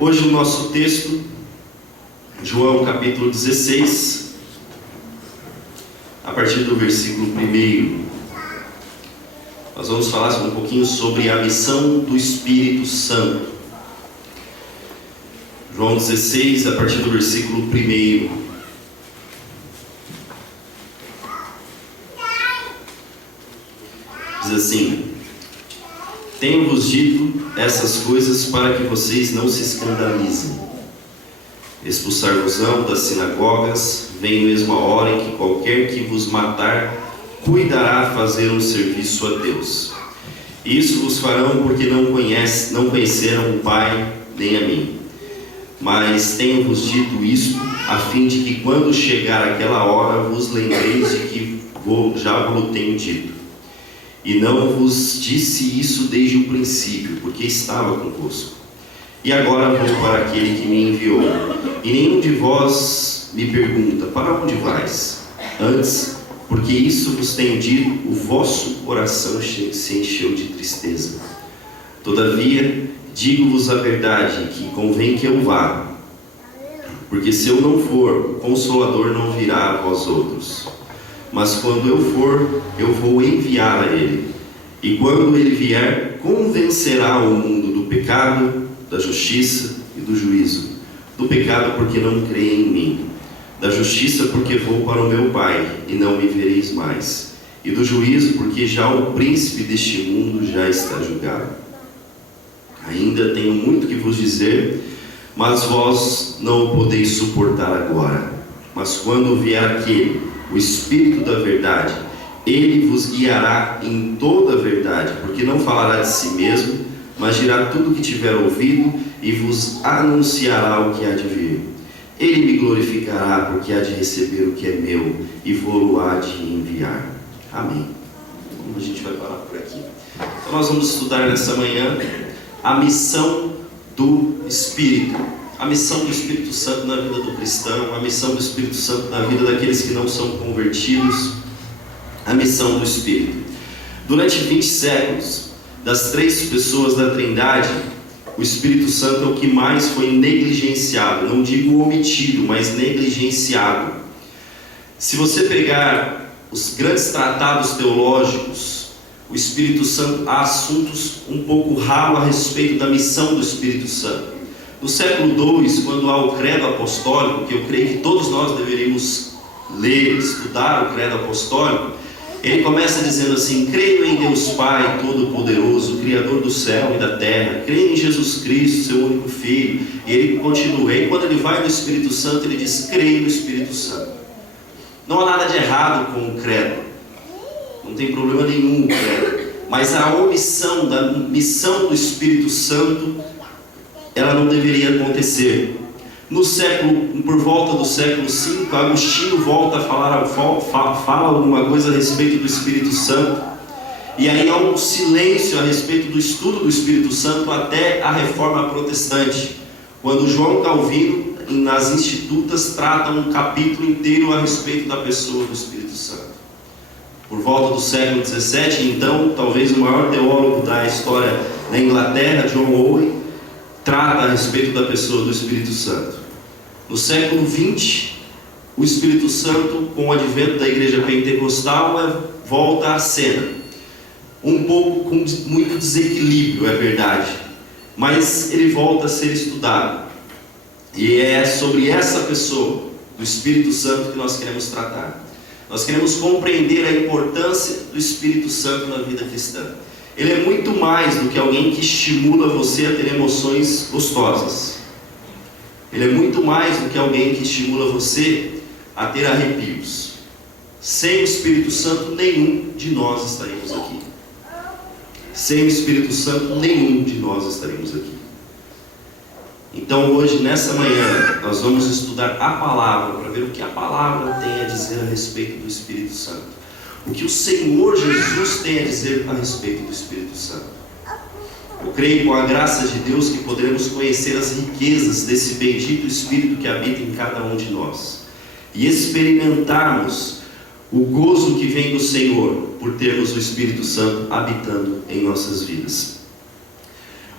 Hoje o nosso texto, João capítulo 16, a partir do versículo 1, nós vamos falar um pouquinho sobre a missão do Espírito Santo. João 16, a partir do versículo 1. Diz assim: tenho-vos dito essas coisas para que vocês não se escandalizem. Expulsar-vos-ão das sinagogas, vem mesmo a hora em que qualquer que vos matar cuidará fazer um serviço a Deus. Isso vos farão porque não conheceram o Pai nem a mim. Mas tenho-vos dito isto, a fim de que quando chegar aquela hora vos lembreis de que já vos tenho dito. E não vos disse isso desde o princípio, porque estava convosco. E agora vou para aquele que me enviou. E nenhum de vós me pergunta: para onde vais? Antes, porque isso vos tenho dito, o vosso coração se encheu de tristeza. Todavia, digo-vos a verdade, que convém que eu vá. Porque se eu não for, o Consolador não virá a vós outros. Mas quando eu for, eu vou enviar a ele. E quando ele vier, convencerá o mundo do pecado, da justiça e do juízo. Do pecado, porque não creem em mim. Da justiça, porque vou para o meu Pai, e não me vereis mais. E do juízo, porque já o príncipe deste mundo já está julgado. Ainda tenho muito que vos dizer, mas vós não o podeis suportar agora. Mas quando vier aquele, o Espírito da verdade, ele vos guiará em toda a verdade, porque não falará de si mesmo, mas dirá tudo o que tiver ouvido e vos anunciará o que há de vir. Ele me glorificará, porque há de receber o que é meu e vou-lo há de enviar. Amém. Então a gente vai parar por aqui. Então nós vamos estudar nessa manhã a missão do Espírito. A missão do Espírito Santo na vida do cristão, a missão do Espírito Santo na vida daqueles que não são convertidos, a missão do Espírito. Durante 20 séculos, das 3 pessoas da Trindade, o Espírito Santo é o que mais foi negligenciado, não digo omitido, mas negligenciado. Se você pegar os grandes tratados teológicos, o Espírito Santo, há assuntos um pouco raros a respeito da missão do Espírito Santo. No século II, quando há o credo apostólico, que eu creio que todos nós deveríamos ler, estudar o credo apostólico, ele começa dizendo assim: creio em Deus Pai Todo-Poderoso, Criador do céu e da terra, creio em Jesus Cristo, seu único Filho. E ele continua, e quando ele vai no Espírito Santo, ele diz: creio no Espírito Santo. Não há nada de errado com o credo, não tem problema nenhum com o credo, mas a omissão da missão do Espírito Santo, ela não deveria acontecer. Por volta do século V, Agostinho volta a fala alguma coisa a respeito do Espírito Santo, e aí há um silêncio a respeito do estudo do Espírito Santo até a Reforma Protestante, quando João Calvino, nas Institutas, trata um capítulo inteiro a respeito da pessoa do Espírito Santo. Por volta do século XVII, então, talvez o maior teólogo da história na Inglaterra, John Owen, trata a respeito da pessoa do Espírito Santo. No século XX, o Espírito Santo, com o advento da igreja pentecostal, volta à cena. Um pouco com muito desequilíbrio, é verdade, mas ele volta a ser estudado. E é sobre essa pessoa, do Espírito Santo, que nós queremos tratar. Nós queremos compreender a importância do Espírito Santo na vida cristã. Ele é muito mais do que alguém que estimula você a ter emoções gostosas. Ele é muito mais do que alguém que estimula você a ter arrepios. Sem o Espírito Santo, nenhum de nós estaríamos aqui. Sem o Espírito Santo, nenhum de nós estaríamos aqui. Então hoje, nessa manhã, nós vamos estudar a palavra, para ver o que a palavra tem a dizer a respeito do Espírito Santo. O que o Senhor Jesus tem a dizer a respeito do Espírito Santo. Eu creio, com a graça de Deus, que poderemos conhecer as riquezas desse bendito Espírito que habita em cada um de nós, e experimentarmos o gozo que vem do Senhor por termos o Espírito Santo habitando em nossas vidas.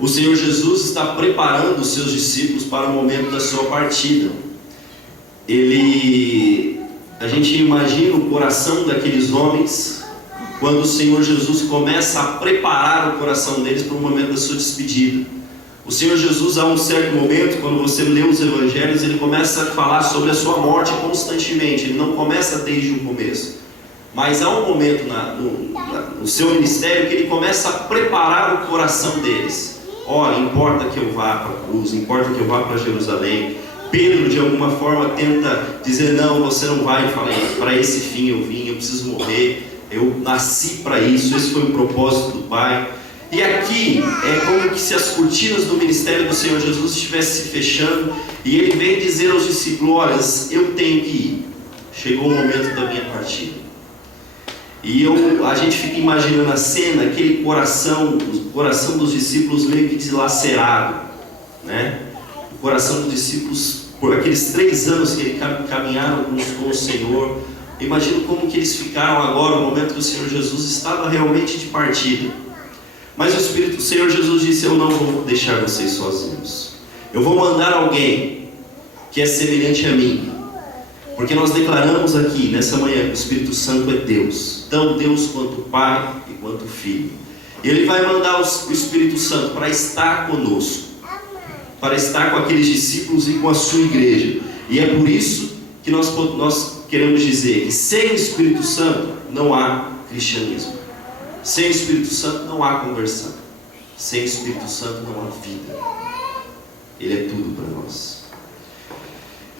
O Senhor Jesus está preparando os seus discípulos para o momento da sua partida. A gente imagina o coração daqueles homens quando o Senhor Jesus começa a preparar o coração deles para o momento da sua despedida. O Senhor Jesus, a um certo momento, quando você lê os evangelhos, ele começa a falar sobre a sua morte constantemente. Ele não começa desde o começo, mas há um momento no seu ministério que ele começa a preparar o coração deles. Olha, importa que eu vá para a cruz, importa que eu vá para Jerusalém. Pedro de alguma forma tenta dizer: não, você não vai. Eu falei: para esse fim eu vim, eu preciso morrer, eu nasci para isso, esse foi o propósito do Pai. E aqui é como se as cortinas do ministério do Senhor Jesus estivessem se fechando, e ele vem dizer aos discípulos: olha, eu tenho que ir, chegou o momento da minha partida. E a gente fica imaginando a cena, aquele coração, o coração dos discípulos meio que dilacerado, né? O coração dos discípulos, por aqueles 3 anos que eles caminharam com o Senhor, imagino como que eles ficaram agora, no momento que o Senhor Jesus estava realmente de partida. Mas o Senhor Jesus disse: eu não vou deixar vocês sozinhos, eu vou mandar alguém que é semelhante a mim. Porque nós declaramos aqui, nessa manhã, que o Espírito Santo é Deus, tão Deus quanto o Pai e quanto o Filho. E Ele vai mandar o Espírito Santo para estar conosco, para estar com aqueles discípulos e com a sua igreja. E é por isso que nós queremos dizer que sem o Espírito Santo não há cristianismo. Sem o Espírito Santo não há conversão. Sem o Espírito Santo não há vida. Ele é tudo para nós.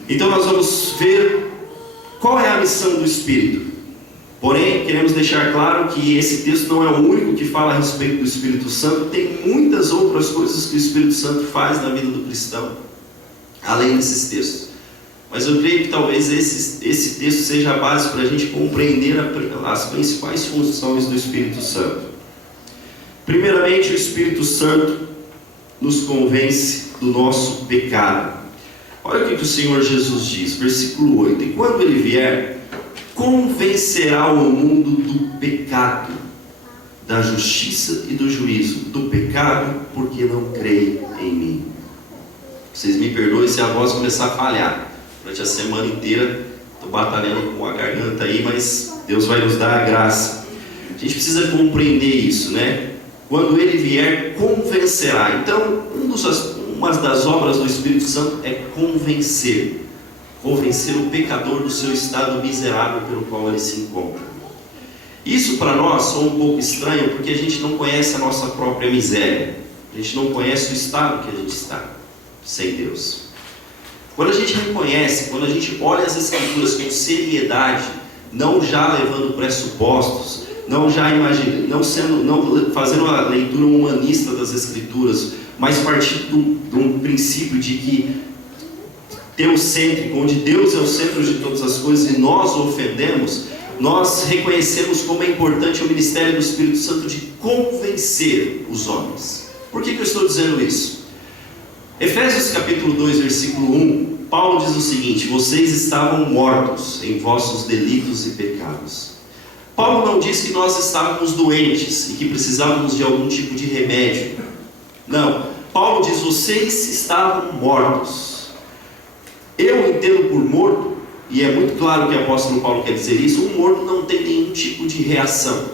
Então nós vamos ver qual é a missão do Espírito. Porém, queremos deixar claro que esse texto não é o único que fala a respeito do Espírito Santo. Tem muitas outras coisas que o Espírito Santo faz na vida do cristão, além desses textos. Mas eu creio que talvez esse texto seja a base para a gente compreender as principais funções do Espírito Santo. Primeiramente, o Espírito Santo nos convence do nosso pecado. Olha o que o Senhor Jesus diz, versículo 8: e quando Ele vier, convencerá o mundo do pecado, da justiça e do juízo. Do pecado, porque não creem em mim. Vocês me perdoem se a voz começar a falhar. Durante a semana inteira estou batalhando com a garganta aí, mas Deus vai nos dar a graça. A gente precisa compreender isso, né? Quando Ele vier, convencerá. Então, uma das obras do Espírito Santo é convencer o pecador do seu estado miserável pelo qual ele se encontra. Isso para nós soa um pouco estranho, porque a gente não conhece a nossa própria miséria, a gente não conhece o estado que a gente está sem Deus. Quando a gente reconhece, quando a gente olha as Escrituras com seriedade, não já levando pressupostos, não fazendo uma leitura humanista das Escrituras, mas partindo de um princípio de que teocêntrico, onde Deus é o centro de todas as coisas e nós o ofendemos, nós reconhecemos como é importante o ministério do Espírito Santo de convencer os homens. Por que eu estou dizendo isso? Efésios capítulo 2, versículo 1, Paulo diz o seguinte: vocês estavam mortos em vossos delitos e pecados. Paulo não diz que nós estávamos doentes e que precisávamos de algum tipo de remédio. Não, Paulo diz: vocês estavam mortos. Eu entendo por morto, e é muito claro que o apóstolo Paulo quer dizer isso, um morto não tem nenhum tipo de reação.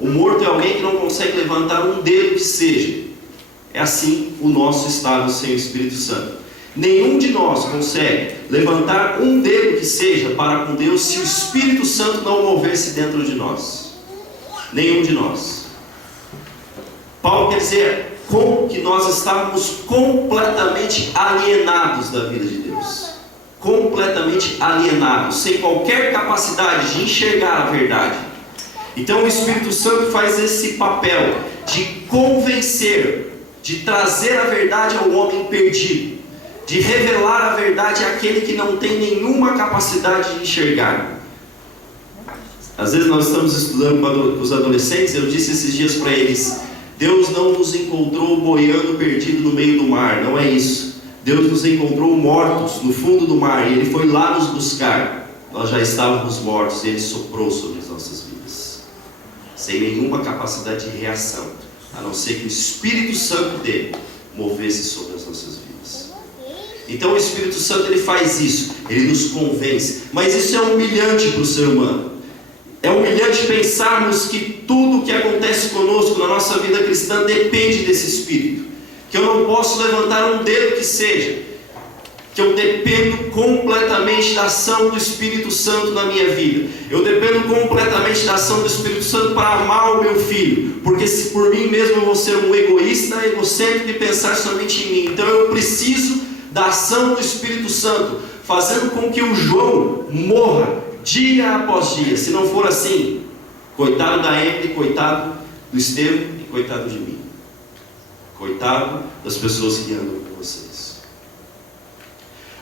O morto é alguém que não consegue levantar um dedo que seja. É assim o nosso estado sem o Espírito Santo. Nenhum de nós consegue levantar um dedo que seja para com Deus se o Espírito Santo não mover-se dentro de nós. Nenhum de nós. Paulo quer dizer que nós estávamos completamente alienados da vida de Deus. Completamente alienados, sem qualquer capacidade de enxergar a verdade. Então o Espírito Santo faz esse papel de convencer, de trazer a verdade ao homem perdido, de revelar a verdade àquele que não tem nenhuma capacidade de enxergar. Às vezes nós estamos estudando com os adolescentes, eu disse esses dias para eles: Deus não nos encontrou boiando perdido no meio do mar, não é isso. Deus nos encontrou mortos no fundo do mar, e Ele foi lá nos buscar. Nós já estávamos mortos, e Ele soprou sobre as nossas vidas, sem nenhuma capacidade de reação. a não ser que o Espírito Santo dele movesse sobre as nossas vidas. Então o Espírito Santo ele faz isso, ele nos convence, mas isso é humilhante para o ser humano. É humilhante pensarmos que tudo que acontece conosco na nossa vida cristã depende desse Espírito, que eu não posso levantar um dedo que seja, que eu dependo completamente da ação do Espírito Santo na minha vida. Eu dependo completamente da ação do Espírito Santo para amar o meu filho, porque se por mim mesmo eu vou ser um egoísta, egocêntrico e pensar somente em mim. Então eu preciso da ação do Espírito Santo, fazendo com que o João morra dia após dia. Se não for assim, coitado da Emily, coitado do Estevão e coitado de mim. Coitado das pessoas que andam com vocês.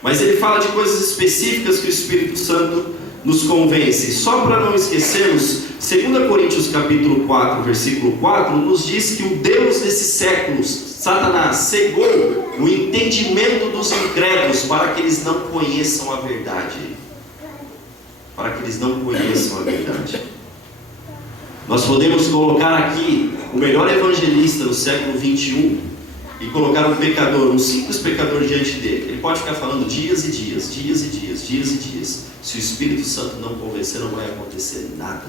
Mas ele fala de coisas específicas que o Espírito Santo nos convence. Só para não esquecermos, 2 Coríntios capítulo 4, versículo 4, nos diz que o Deus desses séculos, Satanás, cegou o entendimento dos incrédulos para que eles não conheçam a verdade. Para que eles não conheçam a verdade. Nós podemos colocar aqui o melhor evangelista do século 21 e colocar um pecador, um simples pecador diante dele. Ele pode ficar falando dias e dias, dias e dias, dias e dias. Se o Espírito Santo não convencer, não vai acontecer nada.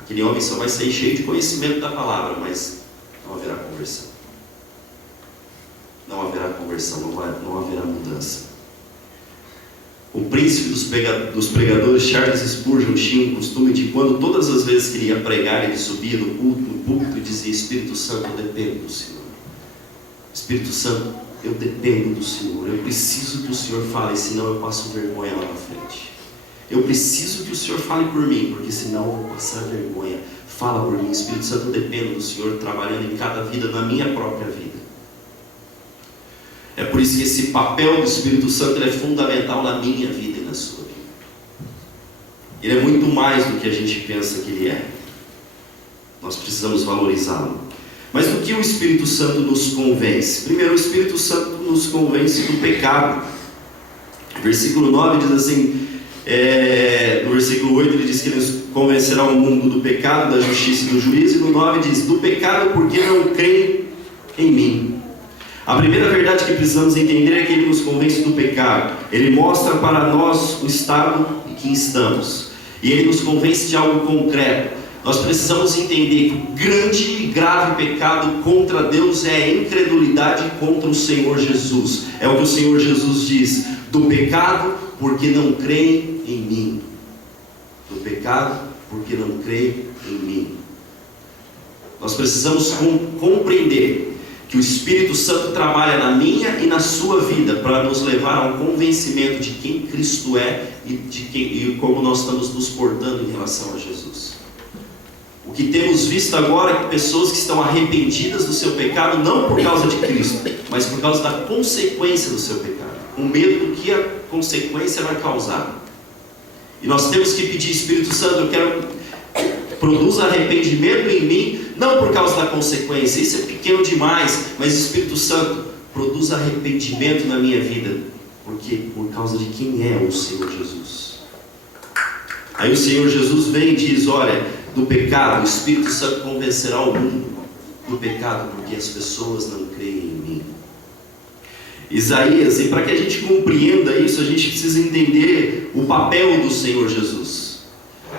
Aquele homem só vai sair cheio de conhecimento da palavra, mas não haverá conversão. Não haverá conversão, não haverá mudança. O príncipe dos pregadores, Charles Spurgeon, tinha o costume de, quando todas as vezes que ele ia pregar, ele subia no púlpito e dizia: Espírito Santo, eu dependo do Senhor. Espírito Santo, eu dependo do Senhor. Eu preciso que o Senhor fale, senão eu passo vergonha lá na frente. Eu preciso que o Senhor fale por mim, porque senão eu vou passar vergonha. Fala por mim, Espírito Santo, eu dependo do Senhor trabalhando em cada vida, na minha própria vida. É por isso que esse papel do Espírito Santo ele é fundamental na minha vida e na sua vida. Ele é muito mais do que a gente pensa que ele é. Nós precisamos valorizá-lo. Mas do que o Espírito Santo nos convence? Primeiro, o Espírito Santo nos convence do pecado. Versículo 9 diz assim, no versículo 8 ele diz que ele nos convencerá o mundo do pecado, da justiça e do juízo. E no 9 diz: do pecado porque não creem em mim. A primeira verdade que precisamos entender é que ele nos convence do pecado. Ele mostra para nós o estado em que estamos. E ele nos convence de algo concreto. Nós precisamos entender que o grande e grave pecado contra Deus é a incredulidade contra o Senhor Jesus. É o que o Senhor Jesus diz: do pecado porque não creem em mim. Do pecado porque não creem em mim. Nós precisamos compreender que o Espírito Santo trabalha na minha e na sua vida para nos levar a um convencimento de quem Cristo é e como nós estamos nos portando em relação a Jesus. O que temos visto agora é que pessoas que estão arrependidas do seu pecado, não por causa de Cristo, mas por causa da consequência do seu pecado, com medo do que a consequência vai causar. E nós temos que pedir: Espírito Santo, eu quero produz arrependimento em mim, não por causa da consequência, isso é pequeno demais, mas Espírito Santo, produz arrependimento na minha vida, porque por causa de quem é o Senhor Jesus. Aí o Senhor Jesus vem e diz: olha, do pecado, o Espírito Santo convencerá o mundo do pecado, porque as pessoas não creem em mim. Isaías, e para que a gente compreenda isso, a gente precisa entender o papel do Senhor Jesus.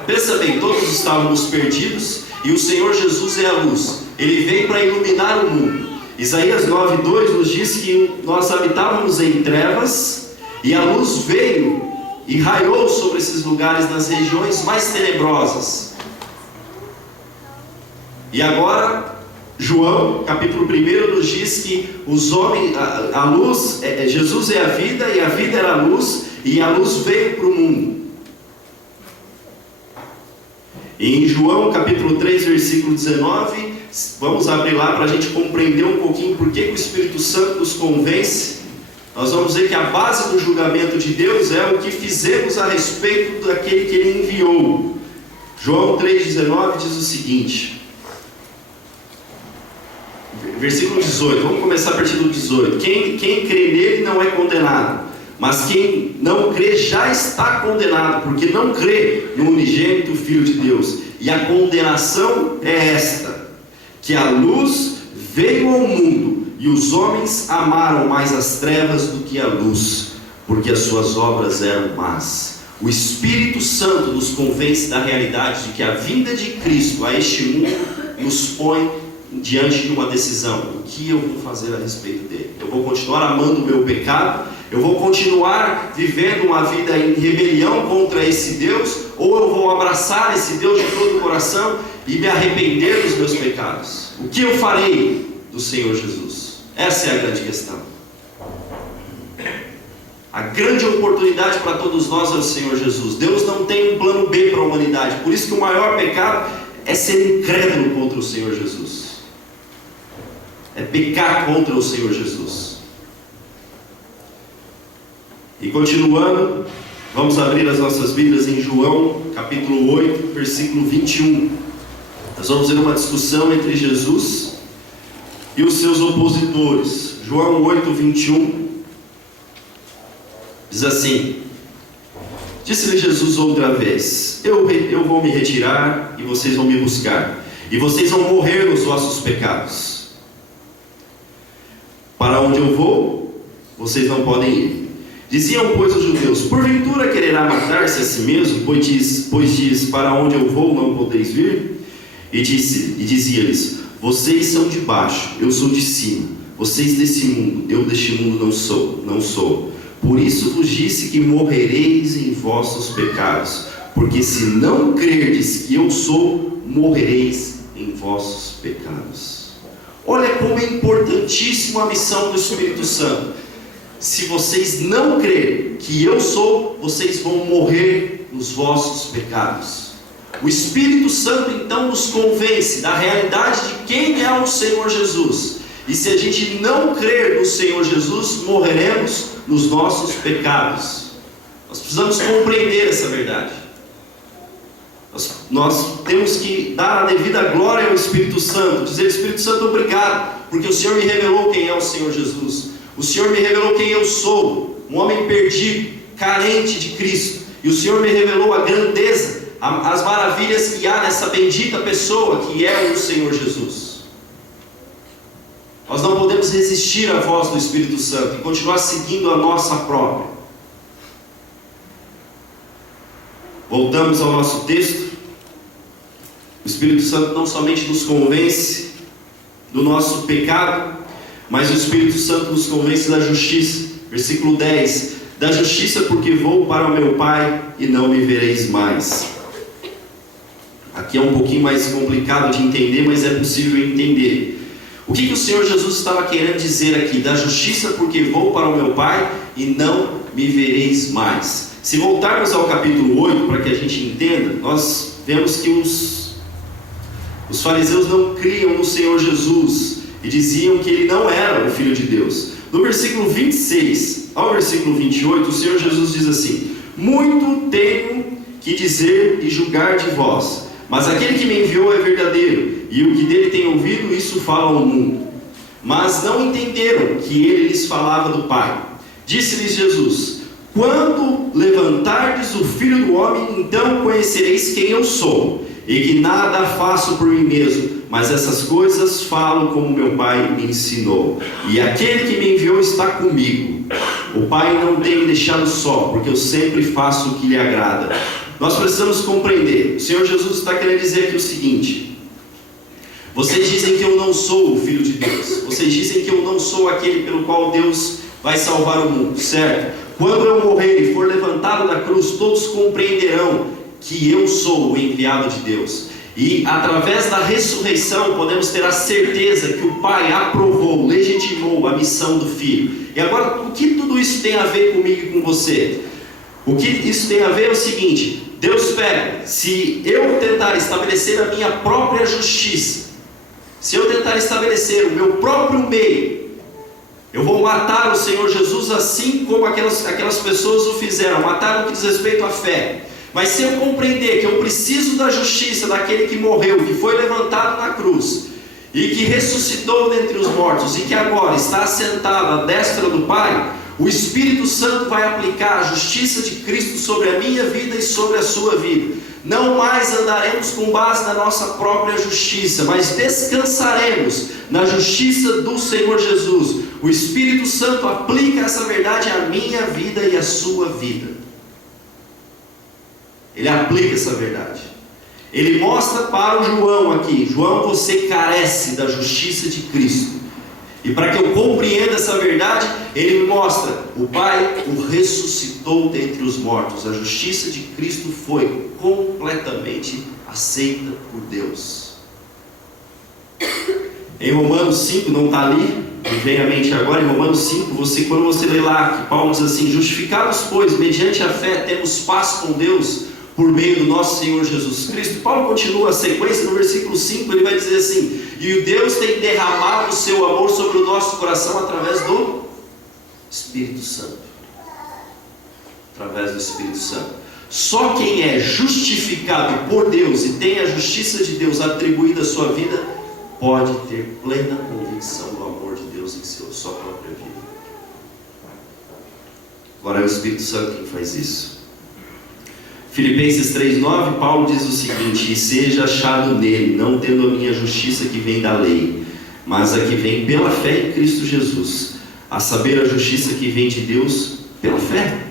Pensa bem, todos estávamos perdidos e o Senhor Jesus é a luz. Ele veio para iluminar o mundo. Isaías 9:2 nos diz que nós habitávamos em trevas e a luz veio e raiou sobre esses lugares nas regiões mais tenebrosas. E agora, João, capítulo 1, nos diz que os homens, a luz, Jesus é a vida e a vida era a luz, e a luz veio para o mundo. E em João, capítulo 3, versículo 19, vamos abrir lá para a gente compreender um pouquinho por que o Espírito Santo nos convence. Nós vamos ver que a base do julgamento de Deus é o que fizemos a respeito daquele que Ele enviou. João 3,19 diz o seguinte, versículo 18, vamos começar a partir do 18. Quem crê nele não é condenado, mas quem não crê já está condenado, porque não crê no unigênito Filho de Deus. E a condenação é esta: que a luz veio ao mundo e os homens amaram mais as trevas do que a luz, porque as suas obras eram más. O Espírito Santo nos convence da realidade de que a vinda de Cristo a este mundo nos põe diante de uma decisão: o que eu vou fazer a respeito dele? Eu vou continuar amando o meu pecado? Eu vou continuar vivendo uma vida em rebelião contra esse Deus? Ou eu vou abraçar esse Deus de todo o coração e me arrepender dos meus pecados? O que eu farei do Senhor Jesus? Essa é a grande questão. A grande oportunidade para todos nós é o Senhor Jesus. Deus não tem um plano B para a humanidade. Por isso que o maior pecado é ser incrédulo contra o Senhor Jesus. É pecar contra o Senhor Jesus. E continuando, vamos abrir as nossas Bíblias em João, capítulo 8, versículo 21. Nós vamos ver uma discussão entre Jesus e os seus opositores. João 8, 21 diz assim: disse-lhe Jesus outra vez: eu vou me retirar e vocês vão me buscar, e vocês vão morrer nos vossos pecados. Para onde eu vou, vocês não podem ir. Diziam, pois, os judeus: porventura quererá matar-se a si mesmo, pois diz, para onde eu vou não podeis vir? E dizia-lhes: vocês são de baixo, eu sou de cima. Vocês desse mundo, eu deste mundo não sou. Por isso vos disse que morrereis em vossos pecados, porque se não crerdes que eu sou, morrereis em vossos pecados. Olha como é importantíssima a missão do Espírito Santo. Se vocês não crerem que eu sou, vocês vão morrer nos vossos pecados. O Espírito Santo então nos convence da realidade de quem é o Senhor Jesus. E se a gente não crer no Senhor Jesus, morreremos nos nossos pecados. Nós precisamos compreender essa verdade. Nós temos que dar a devida glória ao Espírito Santo, dizer: Espírito Santo, obrigado, porque o Senhor me revelou quem é o Senhor Jesus. O Senhor me revelou quem eu sou, um homem perdido, carente de Cristo. E o Senhor me revelou a grandeza, as maravilhas que há nessa bendita pessoa que é o Senhor Jesus. Nós não podemos resistir à voz do Espírito Santo e continuar seguindo a nossa própria. Voltamos ao nosso texto. O Espírito Santo não somente nos convence do nosso pecado, mas o Espírito Santo nos convence da justiça. Versículo 10: da justiça, porque vou para o meu Pai e não me vereis mais. Aqui é um pouquinho mais complicado de entender, mas é possível entender. O que o Senhor Jesus estava querendo dizer aqui? Da justiça, porque vou para o meu Pai e não me vereis mais. Se voltarmos ao capítulo 8, para que a gente entenda, nós vemos que os fariseus não criam no Senhor Jesus e diziam que ele não era o Filho de Deus. No versículo 26 ao versículo 28, o Senhor Jesus diz assim: muito tenho que dizer e julgar de vós, mas aquele que me enviou é verdadeiro, e o que dele tem ouvido, isso fala ao mundo. Mas não entenderam que ele lhes falava do Pai. Disse-lhes Jesus: quando levantardes o Filho do Homem, então conhecereis quem eu sou, e que nada faço por mim mesmo, mas essas coisas falo como meu Pai me ensinou. E aquele que me enviou está comigo. O Pai não tem me deixado só, porque eu sempre faço o que lhe agrada. Nós precisamos compreender. O Senhor Jesus está querendo dizer aqui o seguinte: vocês dizem que eu não sou o Filho de Deus. Vocês dizem que eu não sou aquele pelo qual Deus vai salvar o mundo, certo? Quando eu morrer e for levantado da cruz, todos compreenderão que eu sou o enviado de Deus. E através da ressurreição podemos ter a certeza que o Pai aprovou, legitimou a missão do Filho. E agora, o que tudo isso tem a ver comigo e com você? O que isso tem a ver é o seguinte: Deus pega, se eu tentar estabelecer a minha própria justiça, se eu tentar estabelecer o meu próprio meio, eu vou matar o Senhor Jesus assim como aquelas pessoas o fizeram, mataram no que diz respeito à fé. Mas se eu compreender que eu preciso da justiça daquele que morreu, que foi levantado na cruz, e que ressuscitou dentre os mortos, e que agora está assentado à destra do Pai, o Espírito Santo vai aplicar a justiça de Cristo sobre a minha vida e sobre a sua vida. Não mais andaremos com base na nossa própria justiça, mas descansaremos na justiça do Senhor Jesus. O Espírito Santo aplica essa verdade à minha vida e à sua vida. Ele aplica essa verdade. Ele mostra para o João aqui: João, você carece da justiça de Cristo. E para que eu compreenda essa verdade, ele me mostra: o Pai o ressuscitou dentre os mortos. A justiça de Cristo foi completamente aceita por Deus. Em Romanos 5, não está ali, me vem à mente agora, em Romanos 5, quando você lê lá, que Paulo diz assim: justificados, pois, mediante a fé, temos paz com Deus, por meio do nosso Senhor Jesus Cristo. Paulo continua a sequência, no versículo 5, ele vai dizer assim: e o Deus tem derramado o seu amor sobre o nosso coração através do Espírito Santo. Através do Espírito Santo. Só quem é justificado por Deus e tem a justiça de Deus atribuída à sua vida, pode ter plena convicção do amor de Deus em sua própria vida. Agora é o Espírito Santo quem faz isso. Filipenses 3,9, Paulo diz o seguinte: e seja achado nele, não tendo a minha justiça que vem da lei, mas a que vem pela fé em Cristo Jesus, a saber, a justiça que vem de Deus pela fé.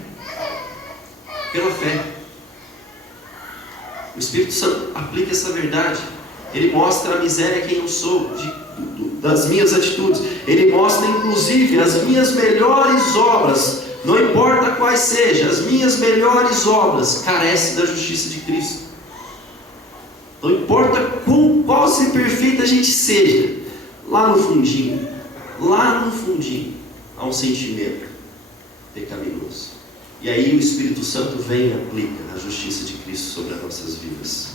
Pela fé. O Espírito Santo aplica essa verdade. Ele mostra a miséria quem eu sou, das minhas atitudes. Ele mostra inclusive as minhas melhores obras. Não importa quais sejam, as minhas melhores obras carecem da justiça de Cristo. Não importa qual ser perfeita a gente seja, lá no fundinho, há um sentimento pecaminoso. E aí o Espírito Santo vem e aplica a justiça de Cristo sobre as nossas vidas.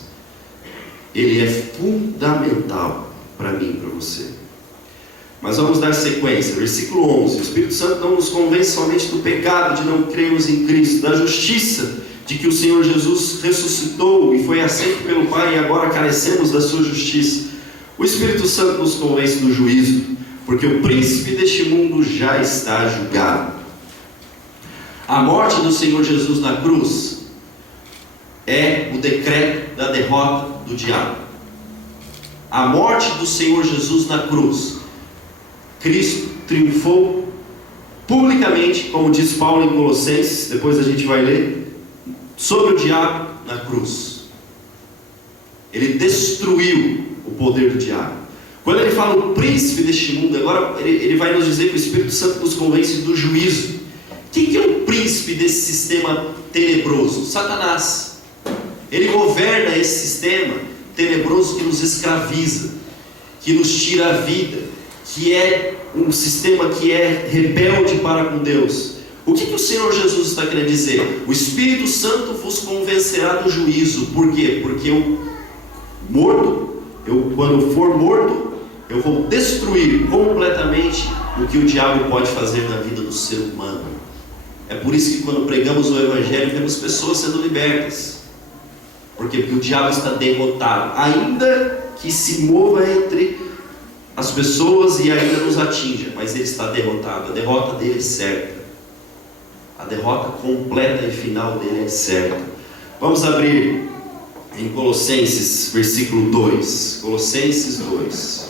Ele é fundamental para mim e para você. Mas vamos dar sequência, versículo 11. O Espírito Santo não nos convence somente do pecado de não crermos em Cristo, da justiça de que o Senhor Jesus ressuscitou e foi aceito pelo Pai e agora carecemos da sua justiça. O Espírito Santo nos convence do juízo, porque o príncipe deste mundo já está julgado. A morte do Senhor Jesus na cruz é o decreto da derrota do diabo. A morte do Senhor Jesus na cruz, Cristo triunfou publicamente, como diz Paulo em Colossenses, depois a gente vai ler, sobre o diabo na cruz. Ele destruiu o poder do diabo. Quando ele fala o príncipe deste mundo, agora ele vai nos dizer que o Espírito Santo nos convence do juízo. Quem é o príncipe desse sistema tenebroso? Satanás. Ele governa esse sistema tenebroso que nos escraviza, que nos tira a vida, que é um sistema que é rebelde para com Deus. O que o Senhor Jesus está querendo dizer? O Espírito Santo vos convencerá do juízo. Por quê? Porque quando for morto, eu vou destruir completamente o que o diabo pode fazer na vida do ser humano. É por isso que quando pregamos o Evangelho, vemos pessoas sendo libertas. Por quê? Porque o diabo está derrotado, ainda que se mova entre as pessoas e ainda nos atinja, mas ele está derrotado. A derrota dele é certa. A derrota completa e final dele é certa. Vamos abrir em Colossenses, versículo 2. Colossenses 2.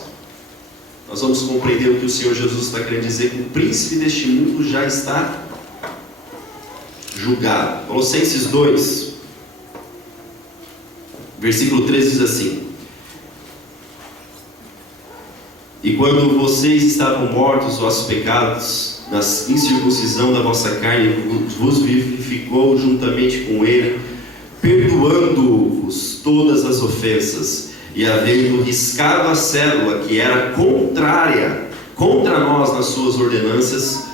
Nós vamos compreender o que o Senhor Jesus está querendo dizer, que o príncipe deste mundo já está julgado. Colossenses 2, versículo 13 diz assim: e quando vocês estavam mortos aos vossos pecados, na incircuncisão da vossa carne, vos vivificou juntamente com ele, perdoando-vos todas as ofensas, e havendo riscado a cédula que era contrária contra nós nas suas ordenanças,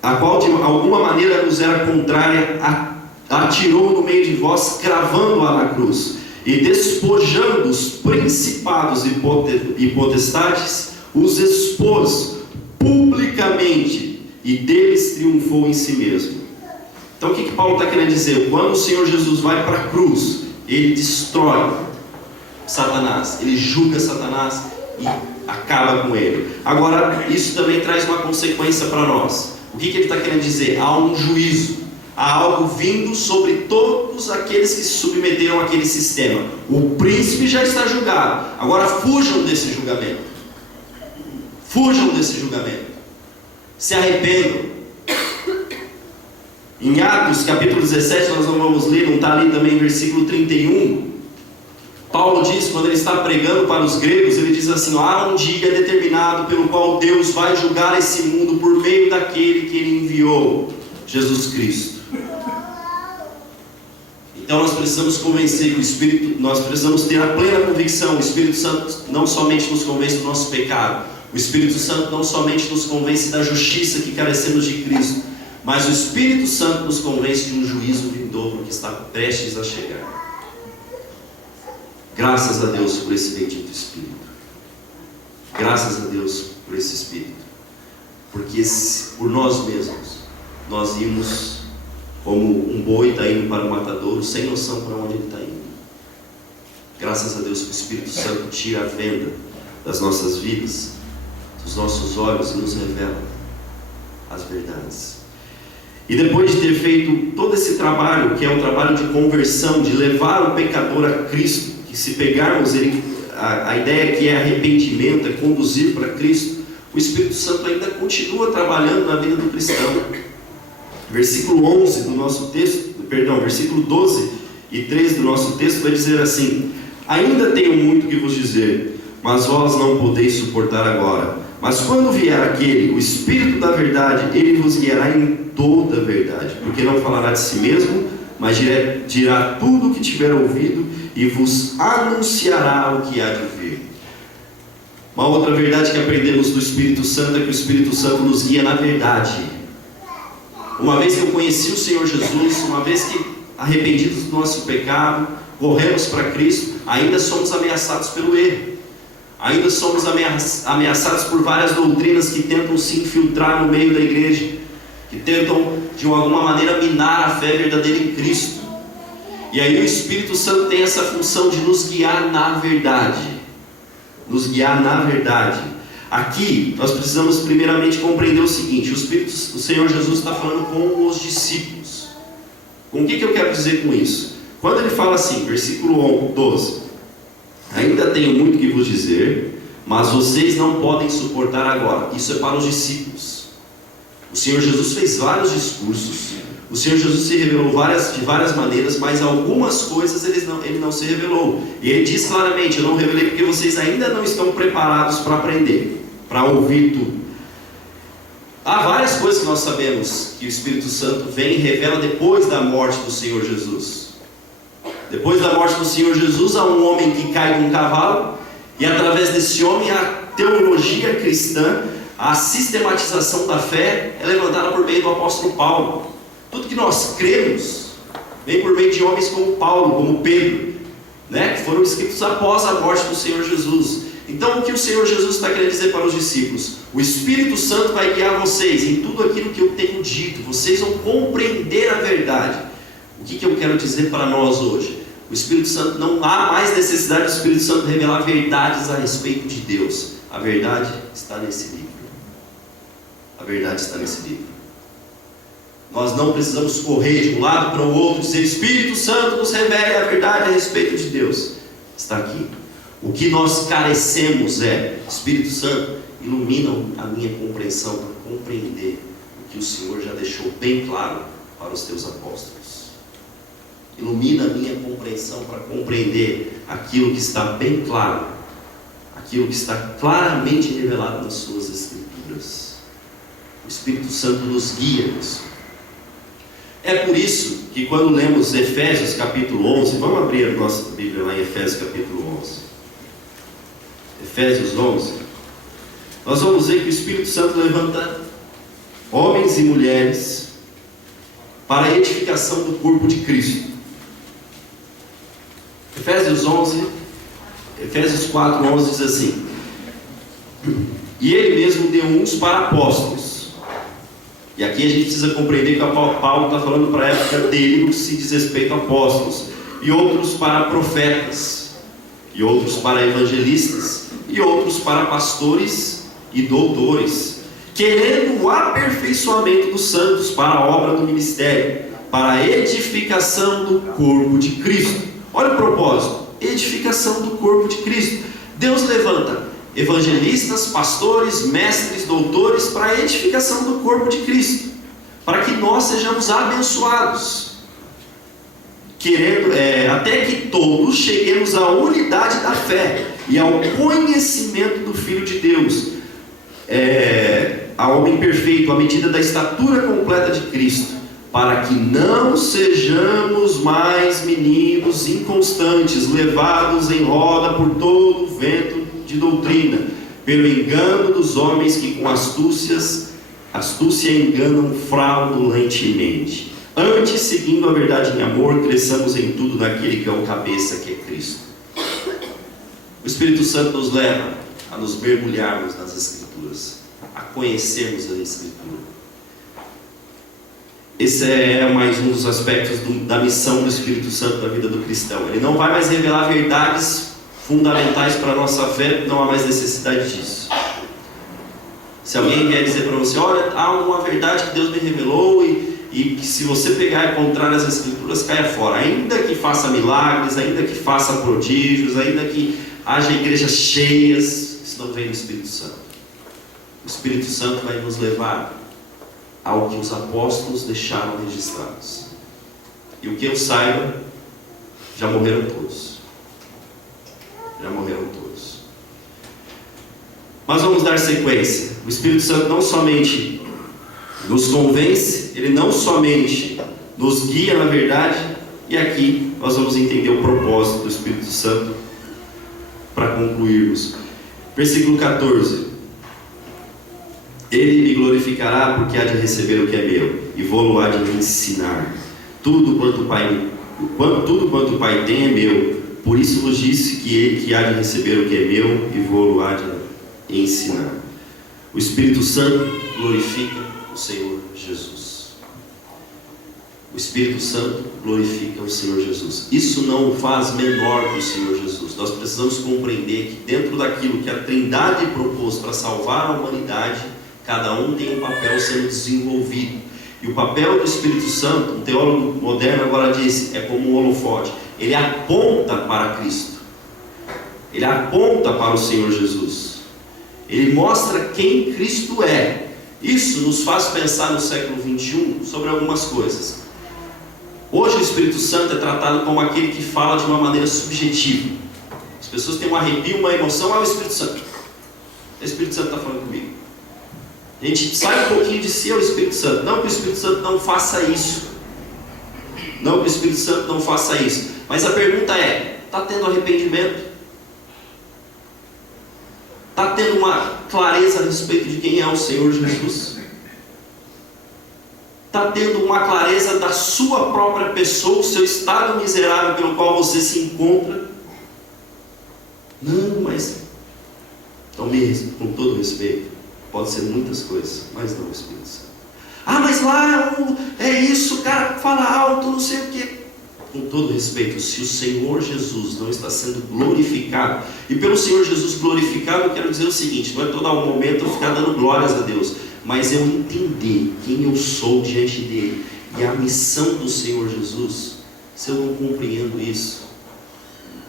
a qual de alguma maneira nos era contrária, atirou no meio de vós, cravando-a na cruz, e despojando os principados e potestades, os expôs publicamente, e deles triunfou em si mesmo. Então o que Paulo está querendo dizer? Quando o Senhor Jesus vai para a cruz, ele destrói Satanás, ele julga Satanás e acaba com ele. Agora, isso também traz uma consequência para nós. O que ele está querendo dizer? Há um juízo. há algo vindo sobre todos aqueles que se submeteram àquele sistema. O príncipe já está julgado. Agora fujam desse julgamento. Fujam desse julgamento. Se arrependam. Em Atos capítulo 17, nós não vamos ler, não está ali também, versículo 31. Paulo diz, quando ele está pregando para os gregos, ele diz assim: há um dia determinado pelo qual Deus vai julgar esse mundo por meio daquele que ele enviou, Jesus Cristo. Então nós precisamos convencer que o Espírito, nós precisamos ter a plena convicção, o Espírito Santo não somente nos convence do nosso pecado, o Espírito Santo não somente nos convence da justiça que carecemos de Cristo, mas o Espírito Santo nos convence de um juízo vindouro que está prestes a chegar. Graças a Deus por esse bendito Espírito. Graças a Deus por esse Espírito. Porque por nós mesmos, nós íamos como um boi está indo para o matadouro, sem noção para onde ele está indo. Graças a Deus que o Espírito Santo tira a venda das nossas vidas, dos nossos olhos, e nos revela as verdades. E depois de ter feito todo esse trabalho, que é um trabalho de conversão, de levar o pecador a Cristo, que se pegarmos ele, a ideia que é arrependimento, é conduzir para Cristo, o Espírito Santo ainda continua trabalhando na vida do cristão. Versículo 11 do nosso texto, versículo 12 e 13 do nosso texto vai dizer assim: ainda tenho muito que vos dizer, mas vós não podeis suportar agora. Mas quando vier aquele, o Espírito da verdade, ele vos guiará em toda a verdade, porque não falará de si mesmo, mas dirá tudo o que tiver ouvido e vos anunciará o que há de vir. Uma outra verdade que aprendemos do Espírito Santo é que o Espírito Santo nos guia na verdade. Uma vez que eu conheci o Senhor Jesus, uma vez que arrependidos do nosso pecado, corremos para Cristo, ainda somos ameaçados pelo erro. Ainda somos ameaçados por várias doutrinas que tentam se infiltrar no meio da igreja, que tentam de alguma maneira minar a fé verdadeira em Cristo. E aí o Espírito Santo tem essa função de nos guiar na verdade. Nos guiar na verdade. Aqui nós precisamos primeiramente compreender o seguinte: o Senhor Jesus está falando com os discípulos. Com o que eu quero dizer com isso? Quando ele fala assim, versículo 12: ainda tenho muito que vos dizer, mas vocês não podem suportar agora. Isso é para os discípulos. O Senhor Jesus fez vários discursos, o Senhor Jesus se revelou de várias maneiras, mas algumas coisas ele não se revelou. E ele diz claramente: eu não revelei porque vocês ainda não estão preparados para aprender, para ouvir tudo. Há várias coisas que nós sabemos que o Espírito Santo vem e revela depois da morte do Senhor Jesus. Depois da morte do Senhor Jesus, há um homem que cai de um cavalo, e através desse homem a teologia cristã, a sistematização da fé é levantada por meio do apóstolo Paulo. Tudo que nós cremos vem por meio de homens como Paulo, como Pedro, que foram escritos após a morte do Senhor Jesus. Então o que o Senhor Jesus está querendo dizer para os discípulos? O Espírito Santo vai guiar vocês em tudo aquilo que eu tenho dito. Vocês vão compreender a verdade. O que eu quero dizer para nós hoje? O Espírito Santo, não há mais necessidade do Espírito Santo revelar verdades a respeito de Deus. A verdade está nesse livro. A verdade está nesse livro. Nós não precisamos correr de um lado para o outro e dizer: Espírito Santo, nos revele a verdade a respeito de Deus. Está aqui. O que nós carecemos é: Espírito Santo, ilumina a minha compreensão para compreender o que o Senhor já deixou bem claro para os teus apóstolos. Ilumina a minha compreensão para compreender aquilo que está bem claro, aquilo que está claramente revelado nas suas Escrituras. O Espírito Santo nos guia nisso. É por isso que quando lemos Efésios capítulo 11, vamos abrir a nossa Bíblia lá em Efésios capítulo 11. Efésios 11, nós vamos ver que o Espírito Santo levanta homens e mulheres para a edificação do corpo de Cristo. Efésios 4:11 diz assim: e ele mesmo deu uns para apóstolos. E aqui a gente precisa compreender que Paulo está falando para a época dele no que se diz respeito a apóstolos, e outros para profetas, e outros para evangelistas, e outros para pastores e doutores, querendo o aperfeiçoamento dos santos para a obra do ministério, para a edificação do corpo de Cristo. Olha o propósito: edificação do corpo de Cristo. Deus levanta evangelistas, pastores, mestres, doutores para a edificação do corpo de Cristo, para que nós sejamos abençoados, até que todos cheguemos à unidade da fé e ao conhecimento do Filho de Deus, ao homem perfeito, à medida da estatura completa de Cristo, para que não sejamos mais meninos inconstantes, levados em roda por todo o vento de doutrina, pelo engano dos homens que com astúcia enganam fraudulentemente. Antes, seguindo a verdade em amor, cresçamos em tudo naquele que é o cabeça, que é Cristo. O Espírito Santo nos leva a nos mergulharmos nas Escrituras, a conhecermos a Escritura. Esse é mais um dos aspectos da missão do Espírito Santo na vida do cristão. Ele não vai mais revelar verdades fundamentais para a nossa fé, não há mais necessidade disso. Se alguém vier dizer para você: olha, há uma verdade que Deus me revelou e que se você pegar e contrário às Escrituras, caia fora, ainda que faça milagres, ainda que faça prodígios, ainda que haja igrejas cheias, isso não vem do Espírito Santo. O Espírito Santo vai nos levar ao que os apóstolos deixaram registrados. E o que eu saiba, já morreram todos. Já morreram todos. Mas vamos dar sequência. O Espírito Santo não somente nos convence, ele não somente nos guia na verdade, e aqui nós vamos entender o propósito do Espírito Santo para concluirmos. Versículo 14: Ele me glorificará, porque há de receber o que é meu, e vou-lo há de ensinar. Tudo quanto o Pai tem é meu, por isso vos disse que ele que há de receber o que é meu, e vou-lo há de ensinar. O Espírito Santo glorifica o Senhor Jesus. O Espírito Santo glorifica o Senhor Jesus. Isso não o faz menor que o Senhor Jesus. Nós precisamos compreender que dentro daquilo que a Trindade propôs para salvar a humanidade, cada um tem um papel sendo desenvolvido. E o papel do Espírito Santo, um teólogo moderno agora diz, é como um holofote. Ele aponta para Cristo. Ele aponta para o Senhor Jesus. Ele mostra quem Cristo é. Isso nos faz pensar no século 21 sobre algumas coisas. Hoje o Espírito Santo é tratado como aquele que fala de uma maneira subjetiva. As pessoas têm um arrepio, uma emoção, é o Espírito Santo. O Espírito Santo está falando comigo. A gente sai um pouquinho de si, é o Espírito Santo. Não que o Espírito Santo não faça isso. Não que o Espírito Santo não faça isso. Mas a pergunta é, está tendo arrependimento? Está tendo uma clareza a respeito de quem é o Senhor Jesus? Está tendo uma clareza da sua própria pessoa, o seu estado miserável pelo qual você se encontra? Não, mas, então mesmo, com todo respeito, pode ser muitas coisas, mas não o Espírito Santo. Ah, mas lá é isso, o cara fala alto, não sei o quê. Com todo respeito, se o Senhor Jesus não está sendo glorificado, e pelo Senhor Jesus glorificado eu quero dizer o seguinte, não é todo momento eu ficar dando glórias a Deus, mas eu entender quem eu sou diante dele, e a missão do Senhor Jesus. Se eu não compreendo isso,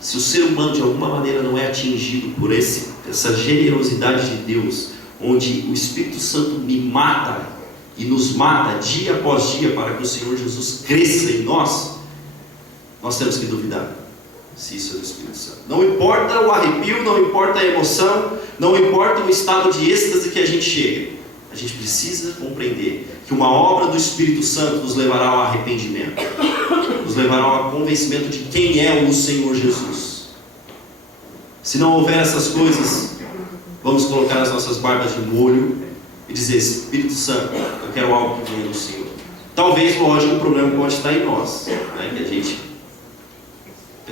se o ser humano de alguma maneira não é atingido por essa generosidade de Deus, onde o Espírito Santo me mata e nos mata dia após dia para que o Senhor Jesus cresça em nós, nós temos que duvidar se isso é do Espírito Santo. Não importa o arrepio, não importa a emoção, não importa o estado de êxtase que a gente chega, a gente precisa compreender que uma obra do Espírito Santo nos levará ao arrependimento, nos levará ao convencimento de quem é o Senhor Jesus. Se não houver essas coisas, vamos colocar as nossas barbas de molho e dizer: Espírito Santo, eu quero algo que venha do Senhor. Talvez, lógico, o problema pode estar em nós, né? Que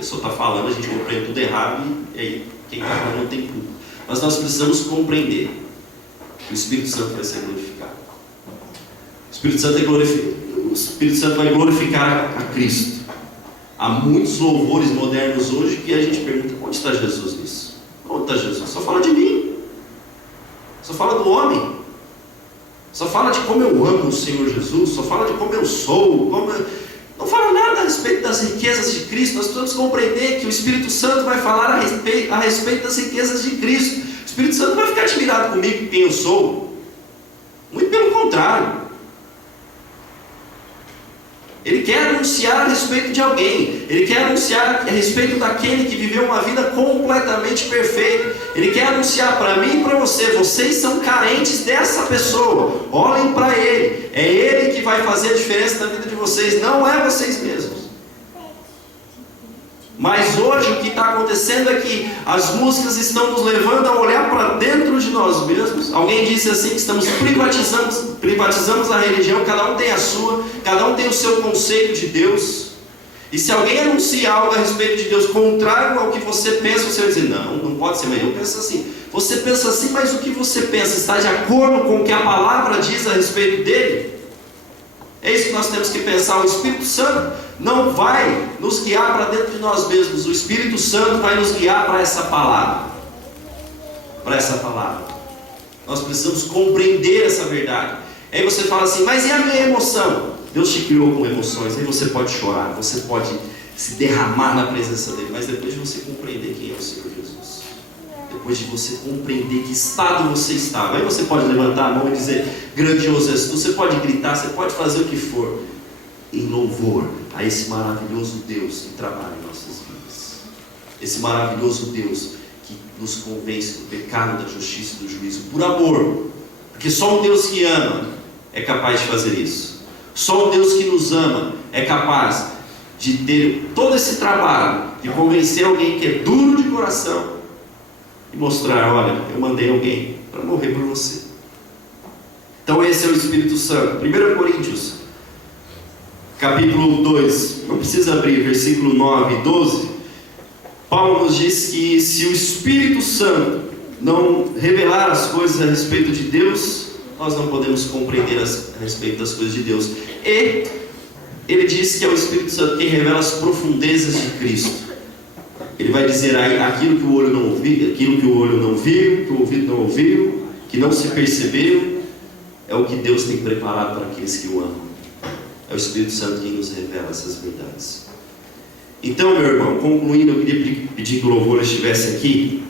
a pessoa está falando, a gente compreende tudo errado e aí quem está falando não tem culpa. Mas nós precisamos compreender que o Espírito Santo vai ser glorificado. O Espírito Santo é glorificado. O Espírito Santo vai glorificar a Cristo. Há muitos louvores modernos hoje que a gente pergunta: onde está Jesus nisso? Onde está Jesus? Só fala de mim. Só fala do homem. só fala de como eu amo o Senhor Jesus, só fala de como eu sou, não fala nada a respeito das riquezas de Cristo. Nós precisamos compreender que o Espírito Santo vai falar a respeito das riquezas de Cristo. O Espírito Santo não vai ficar admirado comigo, quem eu sou. Muito pelo contrário. Ele quer anunciar a respeito de alguém. Ele quer anunciar a respeito daquele que viveu uma vida completamente perfeita. Ele quer anunciar para mim e para você: vocês são carentes dessa pessoa. Olhem para Ele. É Ele que vai fazer a diferença na vida de vocês, não é vocês mesmos. Mas hoje o que está acontecendo é que as músicas estão nos levando a olhar para dentro de nós mesmos. Alguém disse assim que estamos privatizamos a religião, cada um tem a sua, cada um tem o seu conceito de Deus. E se alguém anuncia algo a respeito de Deus contrário ao que você pensa, você vai dizer: não pode ser, mas eu penso assim. Você pensa assim, mas o que você pensa está de acordo com o que a palavra diz a respeito dele? É isso que nós temos que pensar. O Espírito Santo não vai nos guiar para dentro de nós mesmos. O Espírito Santo vai nos guiar para essa palavra. Para essa palavra. Nós precisamos compreender essa verdade. Aí você fala assim: mas e a minha emoção? Deus te criou com emoções. Aí você pode chorar, você pode se derramar na presença dele. Mas depois de você compreender quem é o Senhor Jesus, depois de você compreender que estado você estava, aí você pode levantar a mão e dizer: grandioso és tu. Você pode gritar, você pode fazer o que for em louvor a esse maravilhoso Deus que trabalha em nossas vidas. Esse maravilhoso Deus que nos convence do pecado, da justiça e do juízo por amor. Porque só um Deus que ama é capaz de fazer isso. Só um Deus que nos ama é capaz de ter todo esse trabalho de convencer alguém que é duro de coração e mostrar: olha, eu mandei alguém para morrer por você. Então esse é o Espírito Santo. 1 Coríntios capítulo 2, não precisa abrir, versículo 9 e 12. Paulo nos diz que se o Espírito Santo não revelar as coisas a respeito de Deus, nós não podemos compreender a respeito das coisas de Deus. E ele diz que é o Espírito Santo quem revela as profundezas de Cristo. Ele vai dizer aí aquilo que o olho não ouviu, aquilo que o olho não viu, que o ouvido não ouviu, que não se percebeu, é o que Deus tem preparado para aqueles que o amam. É o Espírito Santo quem nos revela essas verdades. Então, meu irmão, concluindo, eu queria pedir que o louvor estivesse aqui.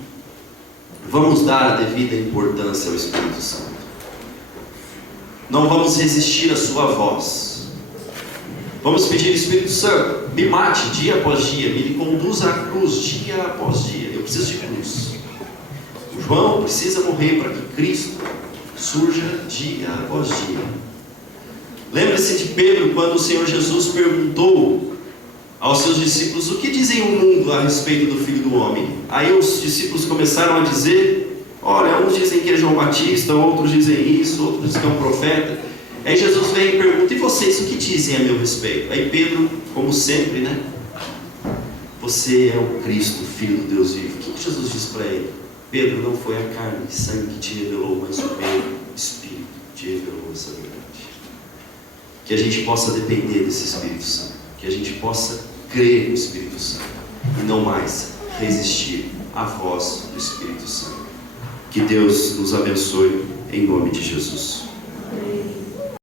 Vamos dar a devida importância ao Espírito Santo. Não vamos resistir à sua voz. Vamos pedir: Espírito Santo, me mate dia após dia, me conduza à cruz dia após dia. Eu preciso de cruz. O João precisa morrer para que Cristo surja dia após dia. Lembre-se de Pedro, quando o Senhor Jesus perguntou aos seus discípulos: o que dizem o mundo a respeito do Filho do Homem? Aí os discípulos começaram a dizer: olha, uns dizem que é João Batista, outros dizem isso, outros dizem que é um profeta. Aí Jesus vem e pergunta: e vocês, o que dizem a meu respeito? Aí Pedro, como sempre, né? Você é o Cristo, o Filho do Deus vivo. O que Jesus diz para ele? Pedro, não foi a carne e sangue que te revelou, mas o meu Espírito te revelou essa verdade. Que a gente possa depender desse Espírito Santo, que a gente possa crer no Espírito Santo e não mais resistir à voz do Espírito Santo. Que Deus nos abençoe em nome de Jesus. Amém.